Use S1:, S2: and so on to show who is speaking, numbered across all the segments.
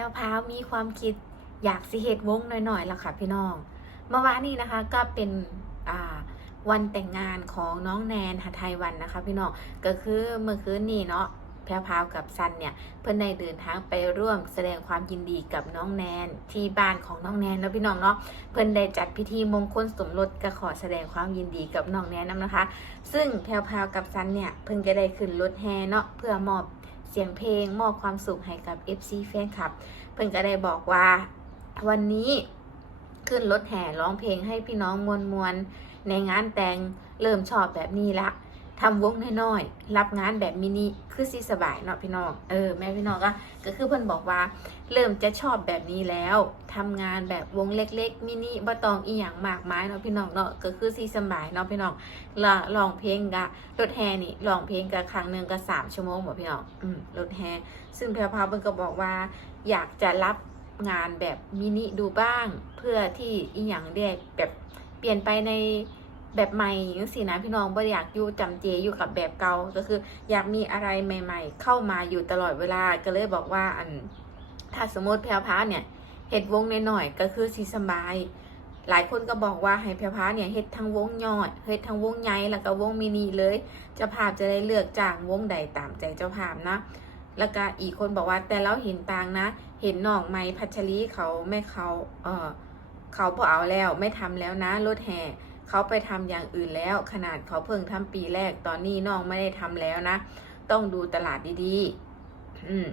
S1: รวพราวมีความคิดอยากสิเฮ็ดวงหน่อยๆแล้วค่ะพี่น้องเมื่อวานนี้นะคะก็เป็นวันแต่งงานของน้องแนนหทัยวันนะคะ พี่น้องก็คือเมื่อคืนนี้เนาะแพรวพาวกับซันเนี่ยเพื่อนได้เดินทางไปร่วมแสดงความยินดีกับน้องแนนที่บ้านของน้องแนนแล้วพี่น้องเนาะเพื่อนได้จัดพิธีมงคลสมรสก็ขอแสดงความยินดีกับน้องแนนนำนะคะ ซึ่งแพรวพาวกับซันเนี่ยเพิ่งจะได้ขึ้นรถแฮเนาะเพื่อมอบ เสียงเพลงมอบความสุขให้กับ FC แฟนคลับ เพิ่งจะได้บอกว่าวันนี้ขึ้นรถแห่ร้องเพลงให้พี่น้องมวลมวลในงานแต่งเริ่มชอบแบบนี้ละ ทำวงน้อยๆรับงานแบบมินิคือสิสบายเนาะพี่น้องเออแม่พี่น้องก็ก็คือเพิ่นบอกว่า เริ่มจะชอบแบบนี้แล้วทำงานแบบวงเล็กๆมินิบ่ตองอีหยังมากมายเนาะพี่น้องเนาะก็คือสิสบายเนาะพี่น้องละลองเพลงกะรถแห่นี่ลองเพลงกะครั้งหนึ่งก็สามชั่วโมงบ่พี่น้องอืมรถแห่ซึ่งแพรพราวเพิ่นก็บอกว่า อยากจะรับงานแบบมินิดูบ้าง เพื่อที่อีหยังเรียกแบบเปลี่ยนไปใน แบบใหม่อย่างสินะพี่น้องบ่อยากอยู่จำเจอยู่กับแบบเก่าก็คือ อยากมีอะไรใหม่ ๆ เข้ามาอยู่ตลอดเวลาก็เลยบอกว่าอันถ้าสมมติแพรวพาเนี่ยเฮ็ดวงหน่อยๆก็คือสีสบาย หลายคนก็บอกว่าให้แพรวพาเนี่ยเฮ็ดทั้งวงย่อยเฮ็ดทั้งวงใหญ่แล้วก็วงมินิเลยเจ้าภาพจะได้เลือกจางวงใดตามใจเจ้าภาพนะแล้วก็อีกคนบอกว่าแต่เราเห็นต่างนะ เห็นน้องไม้พัชรีเขาไม่เขาเออเขาพอเอาแล้วไม่ทำแล้วนะรถแห่ เขาไปทำอย่างอื่นแล้ว ขนาดเขาเพิ่งทำปีแรกตอนนี้น้องไม่ได้ทำแล้วนะ ต้องดูตลาดดีๆ อืม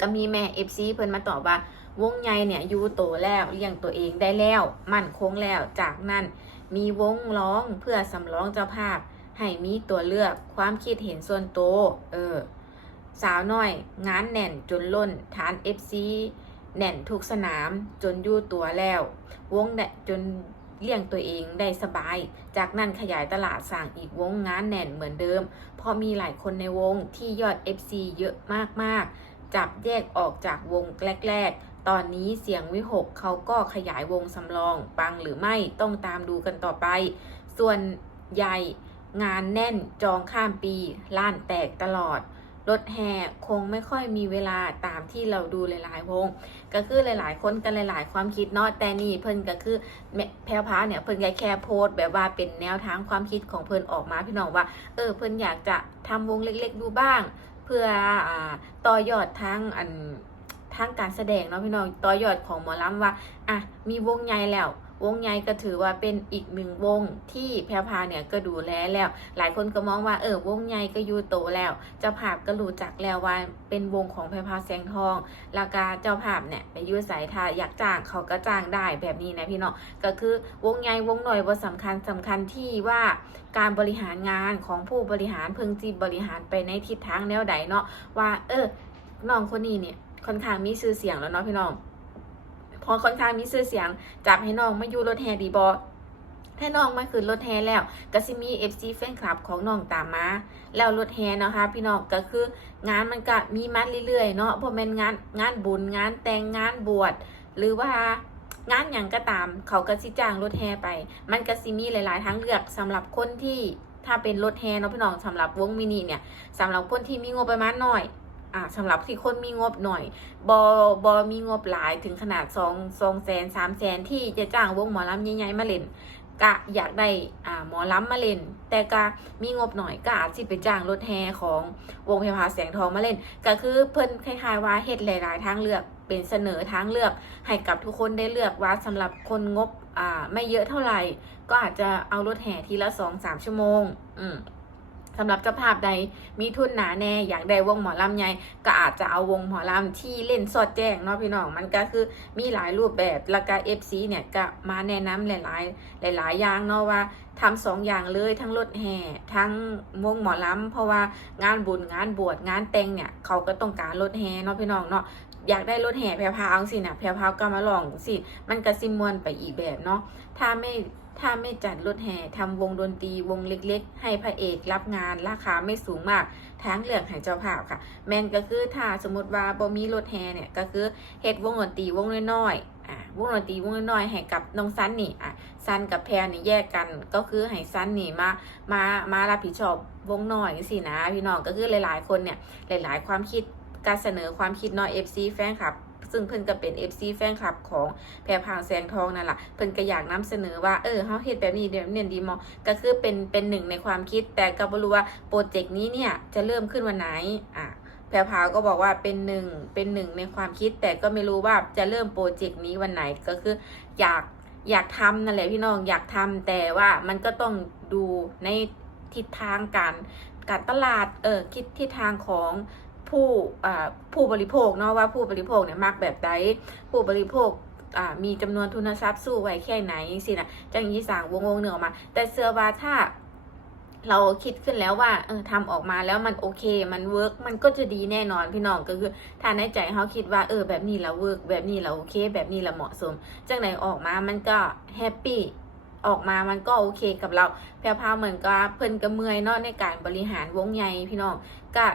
S1: ก็มีแม่เอฟซีเพิ่นมาตอบว่าวงใหญ่เนี่ยยูโตแล้วเลี้ยงตัวเองได้แล้ว มั่นคงแล้วจากนั้น มีวงร้องเพื่อสำรองเจ้าภาพ ให้มีตัวเลือกความคิดเห็นส่วนโตวเออ สาวน้อย งานแน่นจนล้นฐาน FC แน่นทุกสนามจนยู่ตัวแล้ว วงแน่จน เลี้ยงตัวเองได้สบาย จากนั้นขยายตลาดสั่งอีกวงงานแน่นเหมือนเดิม เพราะมีหลายคนในวงที่ยอด FC เยอะมากๆ จับแยกออกจากวงแรกๆ ตอนนี้เสียงวิหกเขาก็ขยายวงสำรอง ปังหรือไม่ต้องตามดูกันต่อไป ส่วนใหญ่งานแน่นจองข้ามปีล้านแตกตลอด รถแห่คงไม่ค่อยมีเวลาตามที่เราดูหลายๆวง ก็คือหลาย ๆ คนกันหลาย ๆ ความคิดเนาะแต่นี่เพิ่นก็คือแพรวพาเนี่ยเพิ่นก็แค่โพสแบบว่าเป็นแนวทางความคิดของเพิ่นออกมาพี่น้องว่าเออเพิ่นอยากจะทำวงเล็ก ๆ ดูบ้าง เพื่ออต่อยอดทางอันทางการแสดงเนาะพี่น้องต่อยอดของหมอลำว่าอะมีวงใหญ่แล้ว วงใหญ่ก็ถือว่าเป็นอีกหนึ่งวงที่แพรพาเนี่ยก็ดูแลแล้ว หลายคนก็มองว่าเออวงใหญ่ก็อยู่โตแล้วเจ้าภาพก็รู้จักแล้วว่าเป็นวงของแพรพาแสงทองแล้วก็เจ้าภาพเนี่ยไปยุ่สายถ้าอยากจ้างเขาก็จ้างได้แบบนี้นะพี่น้องก็คือวงใหญ่วงหน่อยว่าสำคัญสำคัญที่ว่าการบริหารงานของผู้บริหารเพิ่งจีบริหารไปในทิศทางแนวใดเนาะว่า เออน้องคนนี้เนี่ยค่อนข้างมีชื่อเสียงแล้วเนาะพี่น้อง พอค่อนข้างมีชื่อเสียงจับให้น้องมาอยู่รถแฮดีบอถ้าน้องมาขึ้นรถแฮแล้วก็สิมี FC แฟนคลับของน้องตามมา แล้วรถแฮนะคะพี่น้องก็คืองานมันก็มีมาเรื่อยๆเนาะเพราะมันงานงานบุญงานแต่งงานบวชหรือว่างานอย่างก็ตาม เขาก็สิจ้างรถแฮไป มันก็สิมีหลายๆทางเลือกสำหรับคนที่ถ้าเป็นรถแฮเนาะพี่น้องสำหรับวงมินิเนี่ยสำหรับคนที่มีงบประมาณน้อย อ่าสำหรับที่คนมีงบหน่อยบอบอมีงบหลายถึงขนาดสองสองแสนสามแสนที่จะจ้างวงหมอลำใหญ่ๆมาเล่นกะอยากได้อ่าหมอลำมาเล่น แต่ก็มีงบหน่อยก็อาจสิไปจ้างรถแฮของวงเพพาแสงทองมาเล่น ก็คือเพิ่นคล้ายๆว่าเฮ็ดหลายๆทางเลือกเป็นเสนอทางเลือกให้กับทุกคนได้เลือกว่าสำหรับคนงบอ่าไม่เยอะเท่าไหร่ ก็อาจจะเอารถแห่ทีละสองสามชั่วโมง อืม สำหรับเจ้าภาพใดมีทุนหนาแน่อยากได้วงหมอลำใหญ่ก็อาจจะเอาวงหมอลำที่เล่นสอดแจ้งเนาะพี่น้องมันก็คือมีหลายรูปแบบแล้วก็เอฟซีเนี่ยก็มาแนะนำหลายๆ หลาย ๆ อย่างเนาะว่าทำสองอย่างเลยทั้งรถแห่ทั้งวงหมอลำเพราะว่างานบุญงานบวชงานแต่งเนี่ยเขาก็ต้องการรถแห่เนาะพี่น้องเนาะอยากได้รถแห่แพรพาวสินะแพรพาวก็มาลองสิมันก็ซิมวนไปอีกแบบเนาะถ้าไม่ ถ้าไม่จัดรถแห่ทำวงดนตรีวงเล็กๆ ให้พระเอกรับงานราคาไม่สูงมากทางเลือกให้เจ้าภาพค่ะ แมนก็คือถ้าสมมติว่าบ่มีรถแห่เนี่ยก็คือเฮ็ดวงดนตรีวงน้อยๆอ่าวงดนตรีวงน้อยๆให้กับน้องซันนี่อะซันกับแพรนี่แยกกันก็คือให้ซันนี่มามามารับผิดชอบวงน้อยสินะพี่น้องก็คือหลายๆคนเนี่ยหลายๆความคิดการเสนอความคิดน้อย FC แฟนคลับ ซึ่งเพิ่นก็เป็น FC แฟนคลับของแพรพาวแสงทองนั่นแหละเพิ่นก็อยากนำเสนอว่าเออเฮาเฮ็ดแบบนี้เดี๋ยวเนี่ยดีมอก็คือเป็นเป็นหนึ่งในความคิด แต่ก็บ่รู้ว่าโปรเจกต์นี้เนี่ยจะเริ่มขึ้นวันไหนอะแพรพาวก็บอกว่าเป็นหนึ่งเป็นหนึ่งในความคิด แต่ก็ไม่รู้ว่าจะเริ่มโปรเจกต์นี้วันไหนก็คืออยากอยากทำนั่นแหละพี่น้องอยากทำแต่ว่ามันก็ต้องดูในทิศทางการการตลาดเออคิดทิศทางของ ผู้ผู้บริโภคเนาะว่าผู้บริโภคเนี่ยมักแบบใดผู้บริโภคมีจำนวนทุนทรัพย์สู้ไหวแค่ไหนสินะจังยี่สางวงวงหนึ่งอมา แต่เสื้อว่าถ้าเราคิดขึ้นแล้วว่าเออทำออกมาแล้วมันโอเค มันเวิร์กมันก็จะดีแน่นอนพี่น้องก็คือถ้าในใจเขาคิดว่าเออแบบนี้เราเวิร์กแบบนี้เราโอเค แบบนี้เราเหมาะสมจังไหนออกมามันก็แฮปปี้ ออกมามันก็โอเคกับเรา แพรพาวเหมือนกับเพิ่นก็เมื่อยเนาะในการบริหารวงใหญ่พี่น้องก็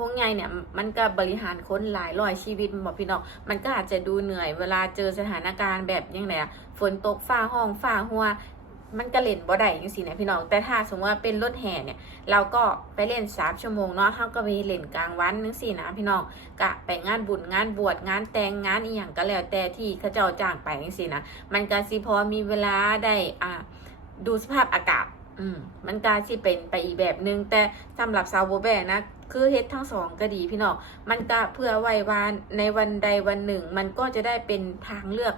S1: วงใหญ่เนี่ยมันก็บริหารคนหลายร้อยชีวิตบอกพี่น้องมันก็อาจจะดูเหนื่อยเวลาเจอสถานการณ์แบบยังไงอะฝนตกฟ้าห้องฟ้าหัว มันก็เล่นบ่ได้จังซี่นะพี่น้อง แต่ถ้าสมมติว่าเป็นรถแห่เนี่ย เราก็ไปเล่นสามชั่วโมงเนาะเฮาก็ไปเล่นกลางวันจังซี่นะพี่น้องกะไปงานบุญงานบวชงานแต่งงานอีหยังก็แล้วแต่ที่เขาเจ้าจ้างไปจังซี่นะมันก็สิพอมีเวลาได้อ่าดูสภาพอากาศ อืมมันก็สิเป็นไปอีกแบบนึง แต่สำหรับสาวโบแบนะคือเฮ็ดทั้งสองก็ดีพี่น้องมันก็เพื่อไว้วานในวันใดวันหนึ่ง มันก็จะได้เป็นทางเลือก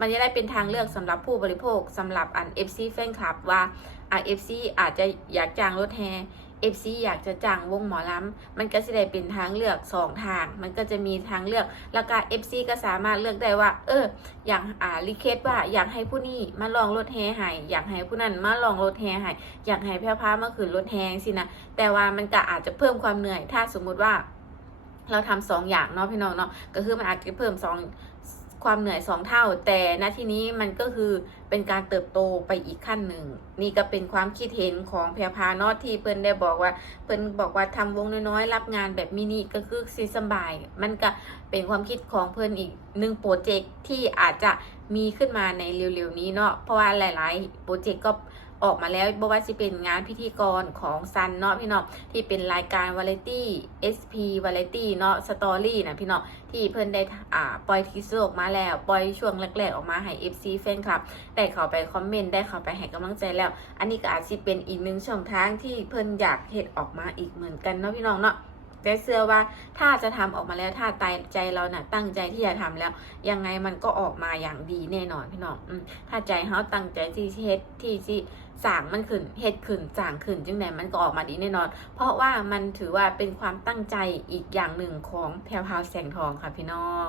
S1: มันจะได้เป็นทางเลือกสำหรับผู้บริโภคสำหรับอัน FC แฟนคลับว่าอะ FC อาจจะอยากจ้างรถแฮ FC อยากจะจ้างวงหมอลำมันก็จะได้เป็นทางเลือกสองทาง มันก็จะมีทางเลือกแล้วก็ FC ก็สามารถเลือกได้ว่า เออ อยากอ่ารีเควสว่าอยากให้ผู้นี้มาลองรถแฮให้อยากให้ผู้นั้นมาลองรถแฮให้อยากให้แพร่พามาขึ้นรถแฮสินะแต่ว่ามันก็อาจจะเพิ่มความเหนื่อย ถ้าสมมุติว่าเราทำสองอย่างเนาะพี่น้องเนาะก็คือมันอาจจะเพิ่มสอง ความเหนื่อยสองเท่า แต่ณที่นี้มันก็คือเป็นการเติบโตไปอีกขั้นหนึ่ง นี่ก็เป็นความคิดเห็นของแพรพานอที่เพิ่นได้บอกว่า เพิ่นบอกว่าทำวงน้อยๆ รับงานแบบมินิก็คือซีสบาย มันก็เป็นความคิดของเพิ่นอีกหนึ่งโปรเจกต์ที่อาจจะมีขึ้นมาในเร็วๆนี้เนาะเพราะว่าหลายๆโปรเจกต์ก็ออกมาแล้วบ่ว่าจะเป็นงานพิธีกรของซันเนาะพี่เน้องที่เป็นรายการวาไรตี้ SP วาไรตี้เนาะสตอรี่นะพี่เน้องที่เพิ่นได้อ่าปล่อยทีเซอร์ออกมาแล้ว ปล่อยช่วงแรกๆออกมาให้ FC แฟนคลับได้เข้าไปคอมเมนต์ได้เข้าไปให้กำลังใจแล้ว อันนี้ก็อาจจะเป็นอีกหนึ่งช่องทางที่เพิ่นอยากเฮ็ดออกมาอีกเหมือนกันเนาะพี่น้องเนาะแต่เชื่อว่าถ้าจะทำออกมาแล้วถ้าตายใจเราน่ะ ตั้งใจที่จะทำแล้ว ยังไงมันก็ออกมาอย่างดีแน่นอนพี่น้องอืมถ้าใจเขาตั้งใจที่เฮ็ดที่สิ สางมันขึ้นเฮ็ดขึ้นสางขึ้นจังไดมันก็ออกมาดีแน่นอน เพราะว่ามันถือว่าเป็นความตั้งใจอีกอย่างหนึ่งของแพรวพาวแสงทองค่ะพี่น้อง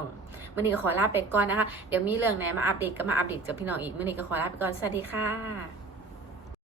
S1: วันนี้ก็ขอลาไปก่อนนะคะ เดี๋ยวมีเรื่องไหนมาอัปเดตก็มาอัปเดตกับพี่น้องอีกวันนี้ก็ขอลาไปก่อนสวัสดีค่ะ